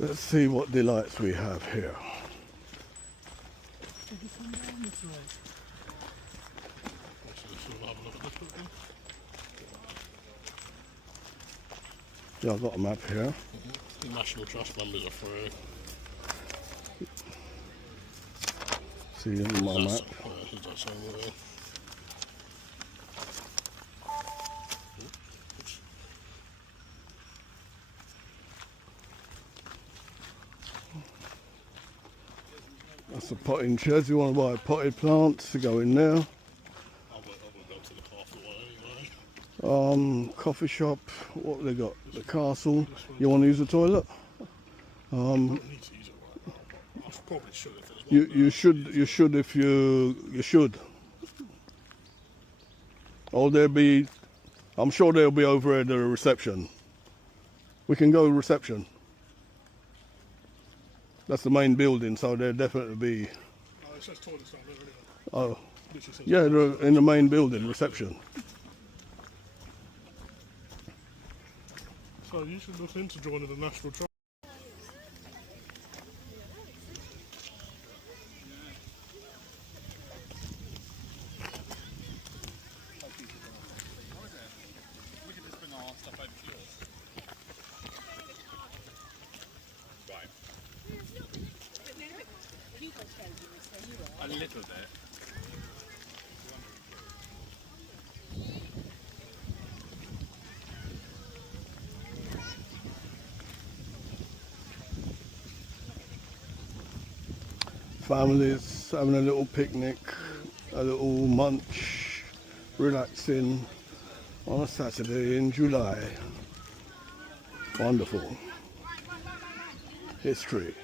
Let's see what delights we have here. Yeah, I've got a map here. The National Trust members are free. See my map. That's a potting shed. You want to buy potted plants to go in there. I will go to the coffee one anyway. Coffee shop. What have they got? The castle. You want to use the toilet? I don't need to use it right now. I probably should if there's one. You should if you should. Oh, there'll be. I'm sure they'll be over at the reception. We can go reception. That's the main building, so there'll definitely be. Oh, it says toilets down there anyway. Oh, yeah, they're in the main building, reception. So you should look into joining the National Trust. A little bit. Families having a little picnic, a little munch, relaxing on a Saturday in July. Wonderful. History.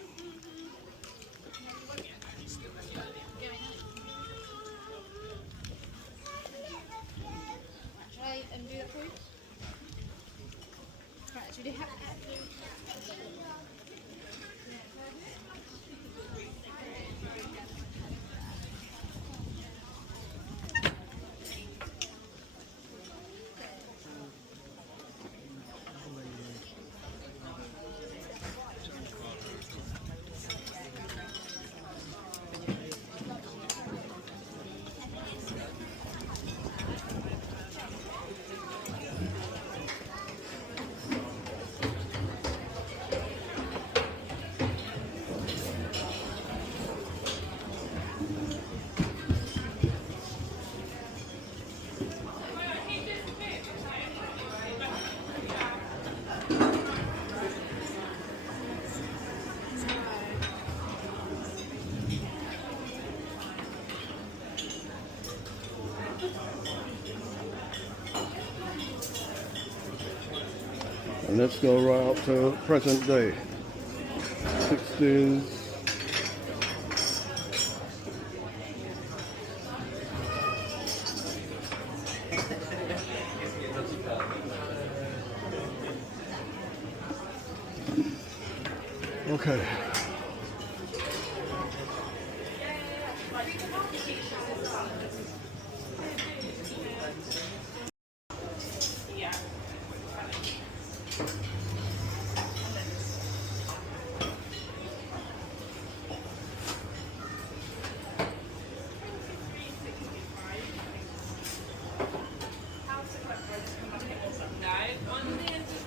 And let's go right up to present day. 60s. Okay.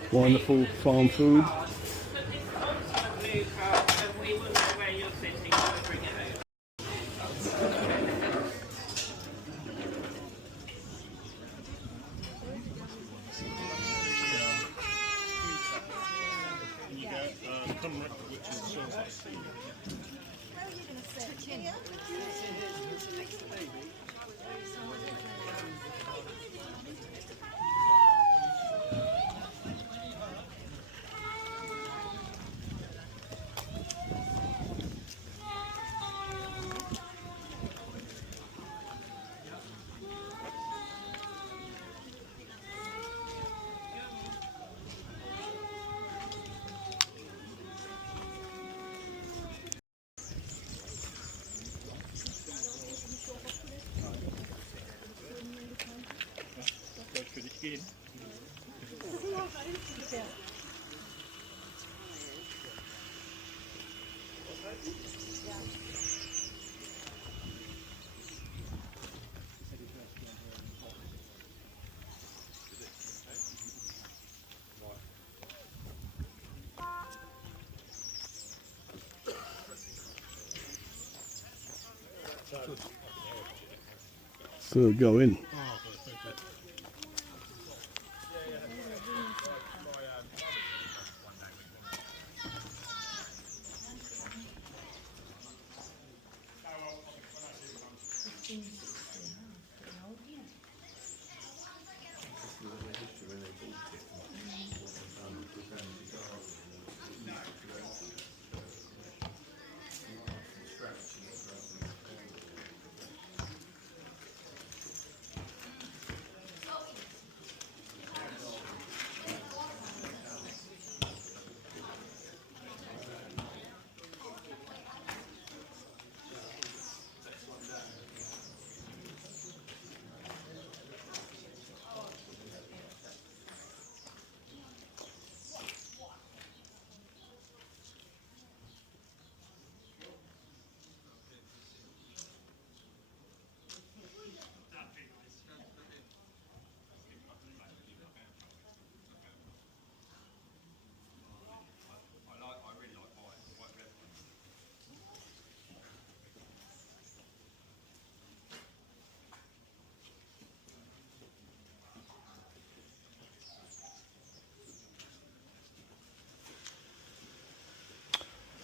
Wonderful farm food. So go in.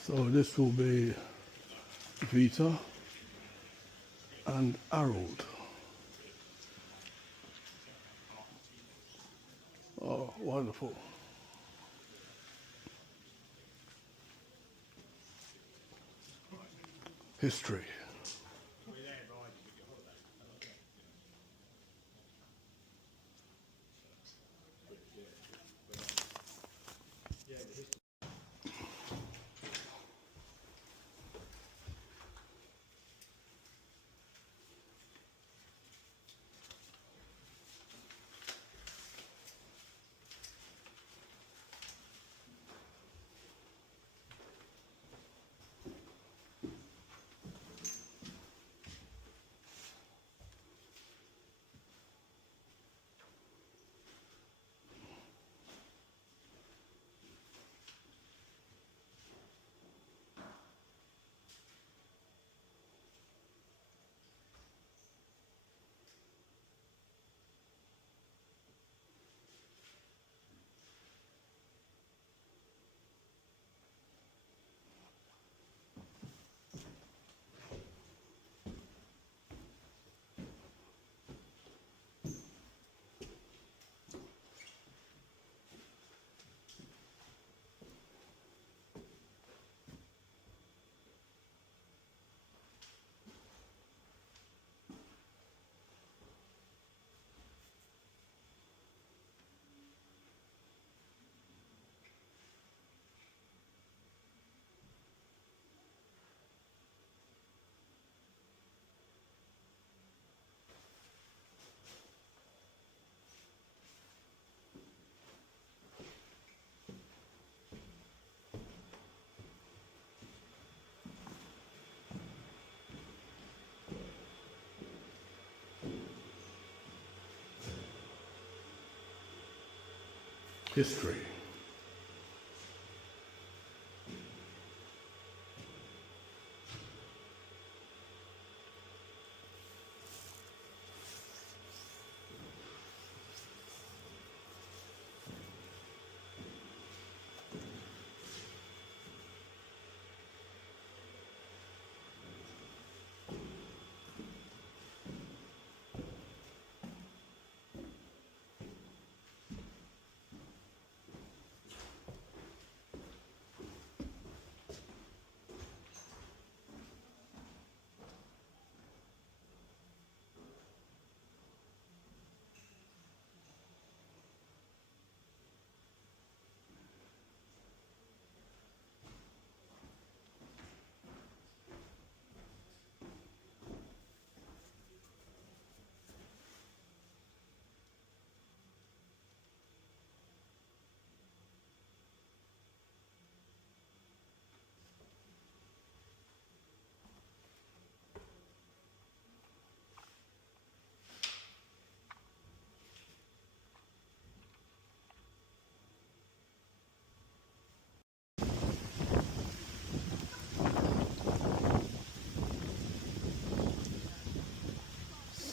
So this will be Vita and Harold. Oh, wonderful. History. History.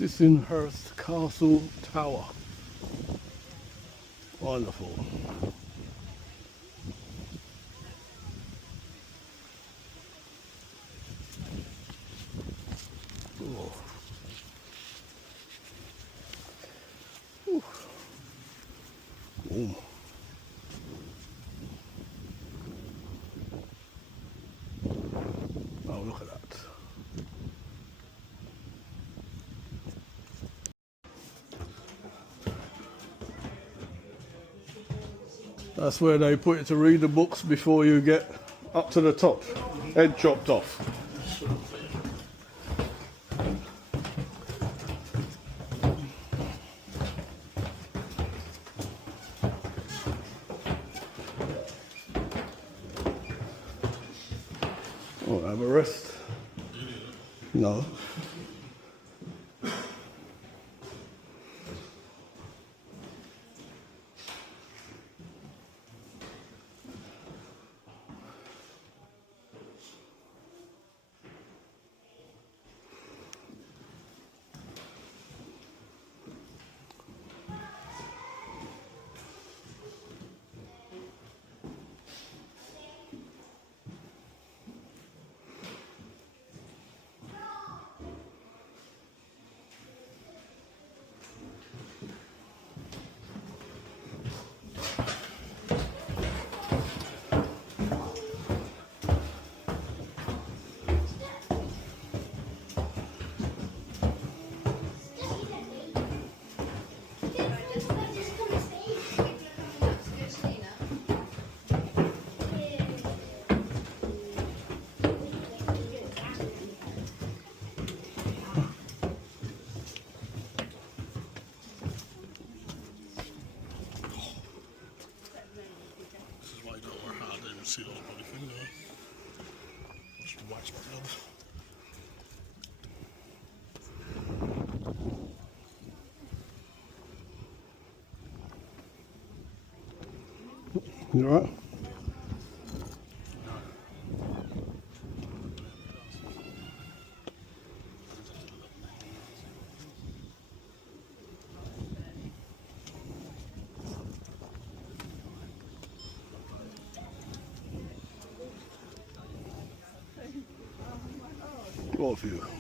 Sissinghurst Castle Tower. Wonderful. Oh. Ooh. Ooh. Oh, look at that. That's where they put you to read the books before you get up to the top. Head chopped off. Oh, have a rest? No. This is why you don't wear hard. I didn't see those bloody things there. Just wax my job. You alright? What of you?